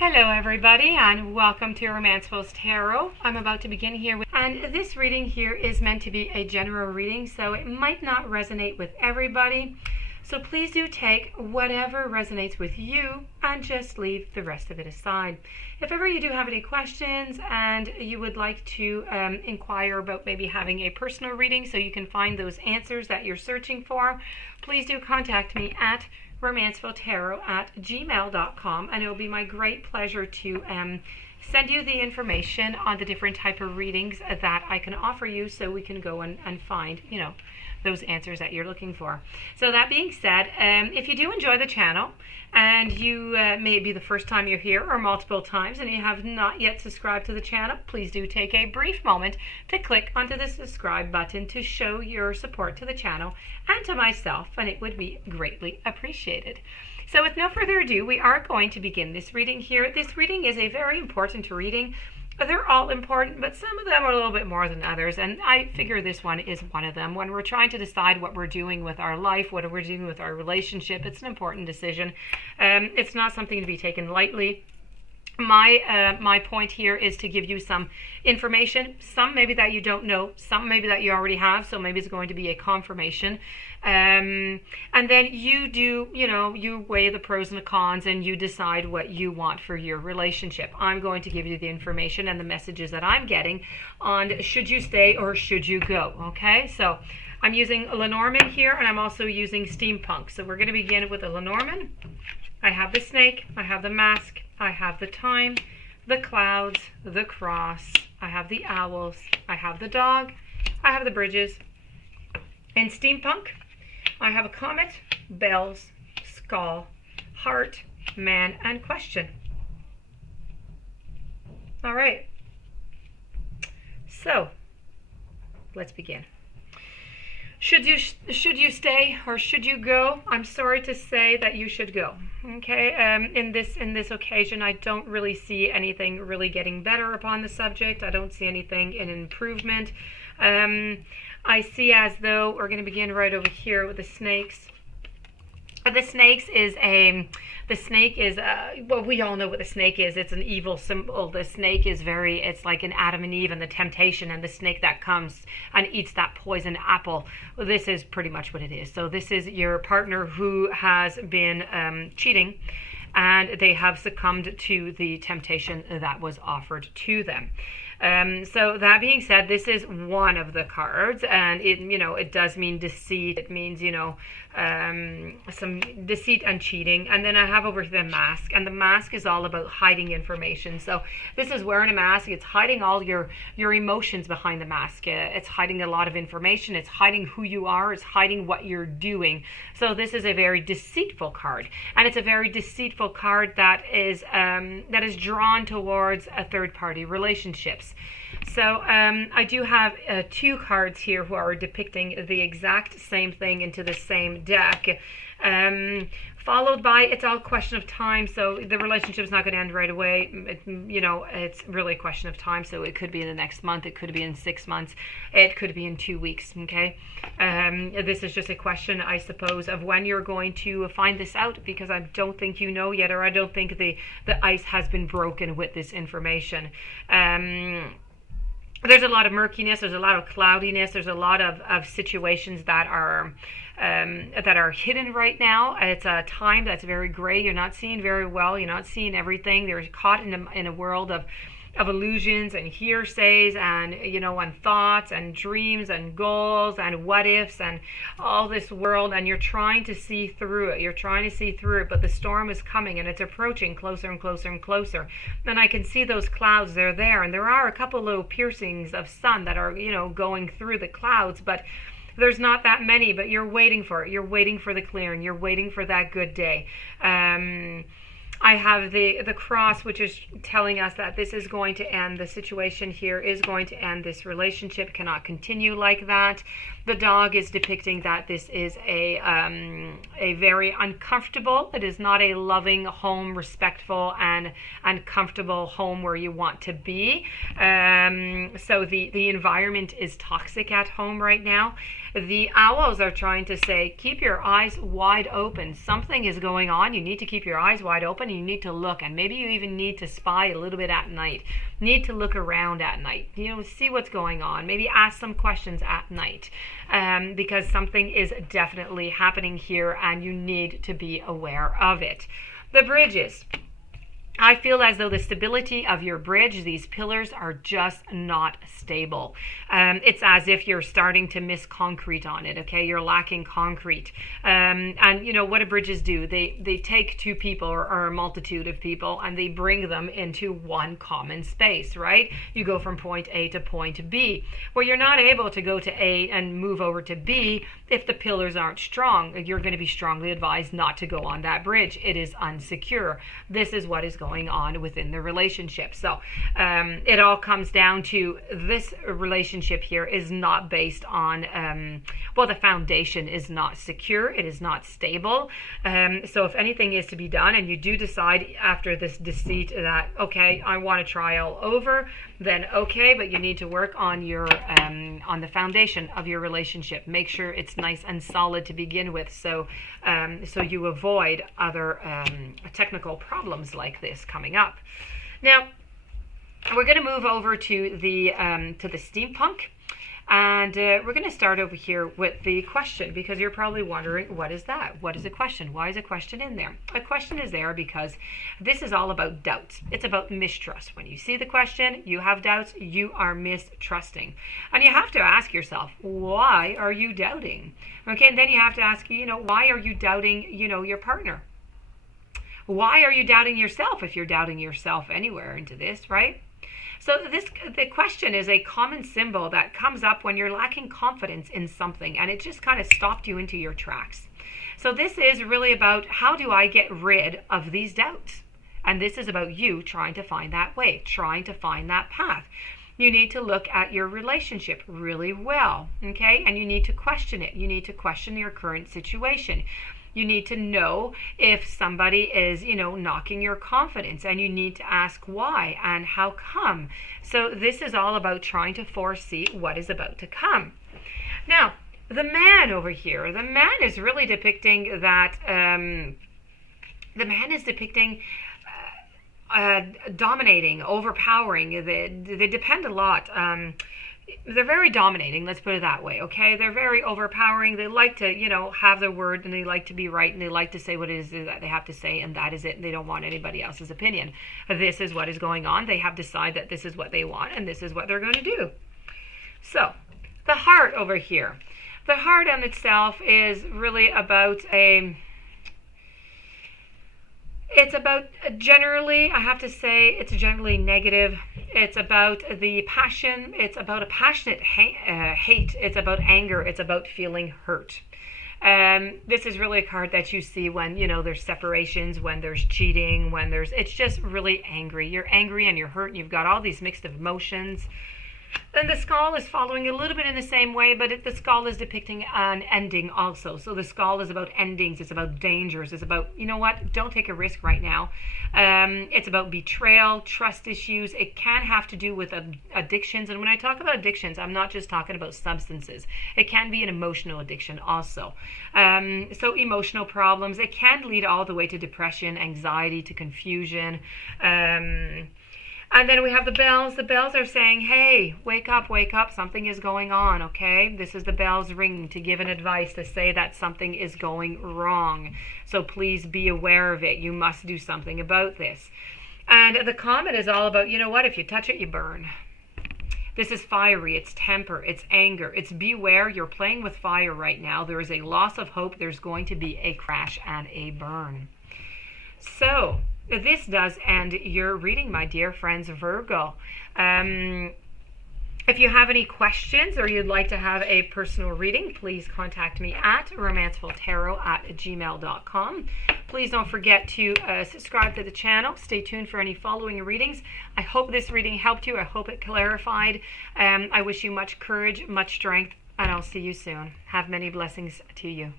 Hello everybody and welcome to Romancefull's Tarot. I'm about to begin here and this reading here is meant to be a general reading, so it might not resonate with everybody. So please do take whatever resonates with you and just leave the rest of it aside. If ever you do have any questions and you would like to inquire about maybe having a personal reading so you can find those answers that you're searching for, please do contact me at romancefulltarot@gmail.com, and it will be my great pleasure to send you the information on the different type of readings that I can offer you so we can go and find, those answers that you're looking for. So that being said, if you do enjoy the channel and you may be the first time you're here or multiple times and you have not yet subscribed to the channel, please do take a brief moment to click onto the subscribe button to show your support to the channel and to myself, and it would be greatly appreciated. So with no further ado, we are going to begin this reading here. This reading is a very important reading. They're all important, but some of them are a little bit more than others, and I figure this one is one of them. When we're trying to decide what we're doing with our life, what we're doing with our relationship, it's an important decision. It's not something to be taken lightly. My point here is to give you some information, some maybe that you don't know, some maybe that you already have, so maybe it's going to be a confirmation. And then you do, you weigh the pros and the cons and you decide what you want for your relationship. I'm going to give you the information and the messages that I'm getting on should you stay or should you go, okay? So I'm using Lenormand here, and I'm also using Steampunk. So we're going to begin with the Lenormand. I have the snake, I have the mask, I have the time, the clouds, the cross, I have the owls, I have the dog, I have the bridges. In Steampunk, I have a comet, bells, skull, heart, man, and question. All right. So, let's begin. Should you stay or should you go? I'm sorry to say that you should go. Okay. In this occasion, I don't really see anything really getting better upon the subject. I don't see anything in improvement. I see as though we're going to begin right over here with the snakes. The snake is, well, we all know what the snake is. It's an evil symbol. The snake is it's like an Adam and Eve and the temptation, and the snake that comes and eats that poison apple. Well, this is pretty much what it is. So this is your partner who has been cheating, and they have succumbed to the temptation that was offered to them. So that being said, this is one of the cards, and it does mean deceit. It means, some deceit and cheating. And then I have over the mask, and the mask is all about hiding information. So this is wearing a mask. It's hiding all your emotions behind the mask. It's hiding a lot of information. It's hiding who you are. It's hiding what you're doing. So this is a very deceitful card, and it's a very deceitful card that is drawn towards a third-party relationships. So I do have two cards here who are depicting the exact same thing into the same deck, followed by it's all a question of time. So the relationship is not going to end right away. It's really a question of time. So it could be in the next month. It could be in 6 months. It could be in 2 weeks. Okay. This is just a question, I suppose, of when you're going to find this out, because I don't think you know yet, or I don't think the ice has been broken with this information. There's a lot of murkiness, there's a lot of cloudiness, there's a lot of situations that are hidden right now. It's a time that's very gray. You're not seeing very well. You're not seeing everything. They're caught in a world of illusions and hearsays and and thoughts and dreams and goals and what ifs and all this world, and you're trying to see through it. But the storm is coming and it's approaching closer and closer and closer, and I can see those clouds. They're there, and there are a couple little piercings of sun that are going through the clouds, but there's not that many. But you're waiting for it. You're waiting for the clearing. You're waiting for that good day. I have the cross, which is telling us that this is going to end. The situation here is going to end. This relationship cannot continue like that. The dog is depicting that this is a very uncomfortable. It is not a loving home, respectful and comfortable home where you want to be. So the environment is toxic at home right now. The owls are trying to say, keep your eyes wide open. Something is going on. You need to keep your eyes wide open. You need to look, and maybe you even need to spy a little bit at night. Need to look around at night. See what's going on. Maybe ask some questions at night, because something is definitely happening here, and you need to be aware of it. The bridges. I feel as though the stability of your bridge, these pillars, are just not stable. It's as if you're starting to miss concrete on it, okay? You're lacking concrete. And what do bridges do? They take two people or a multitude of people, and they bring them into one common space, right? You go from point A to point B. Well, you're not able to go to A and move over to B if the pillars aren't strong. You're going to be strongly advised not to go on that bridge. It is unsecure. This is what is going on within the relationship. So it all comes down to this relationship here is not based on, the foundation is not secure. It is not stable. So if anything is to be done, and you do decide after this deceit that, okay, I want to try all over, then okay, but you need to work on your on the foundation of your relationship. Make sure it's nice and solid to begin with, so you avoid other technical problems like this coming up. Now we're going to move over to the steampunk, and we're going to start over here with the question, because you're probably wondering, what is that? What is a question? Why is a question in there? A question is there because this is all about doubts. It's about mistrust. When you see the question, you have doubts, you are mistrusting. And you have to ask yourself, why are you doubting? Okay, and then you have to ask, why are you doubting, your partner? Why are you doubting yourself if you're doubting yourself anywhere into this, right? So the question is a common symbol that comes up when you're lacking confidence in something, and it just kind of stopped you into your tracks. So this is really about, how do I get rid of these doubts? And this is about you trying to find that way, trying to find that path. You need to look at your relationship really well, okay? And you need to question it. You need to question your current situation. You need to know if somebody is, knocking your confidence, and you need to ask why and how come. So this is all about trying to foresee what is about to come. Now, the man over here, the man is really depicting that, dominating, overpowering. They depend a lot. They're very dominating, let's put it that way, okay? They're very overpowering. They like to, have their word, and they like to be right, and they like to say what it is that they have to say, and that is it. They don't want anybody else's opinion. This is what is going on. They have decided that this is what they want, and this is what they're going to do. So, the heart over here. The heart in itself is really about it's about generally, I have to say, it's generally negative. It's about the passion. It's about a passionate hate. It's about anger. It's about feeling hurt. This is really a card that you see when, there's separations, when there's cheating, it's just really angry. You're angry and you're hurt, and you've got all these mixed emotions. And the skull is following a little bit in the same way, but the skull is depicting an ending also. So the skull is about endings. It's about dangers. It's about, don't take a risk right now. It's about betrayal, trust issues. It can have to do with addictions. And when I talk about addictions, I'm not just talking about substances. It can be an emotional addiction also. So emotional problems. It can lead all the way to depression, anxiety, to confusion. And then we have the bells. The bells are saying, hey, wake up, something is going on, okay? This is the bells ringing to give an advice, to say that something is going wrong. So please be aware of it. You must do something about this. And the comet is all about, if you touch it, you burn. This is fiery, it's temper, it's anger, it's beware. You're playing with fire right now. There is a loss of hope. There's going to be a crash and a burn. So this does end your reading, my dear friends, Virgo. If you have any questions, or you'd like to have a personal reading, please contact me at romancefulltarot@gmail.com. Please don't forget to subscribe to the channel. Stay tuned for any following readings. I hope this reading helped you. I hope it clarified. I wish you much courage, much strength, and I'll see you soon. Have many blessings to you.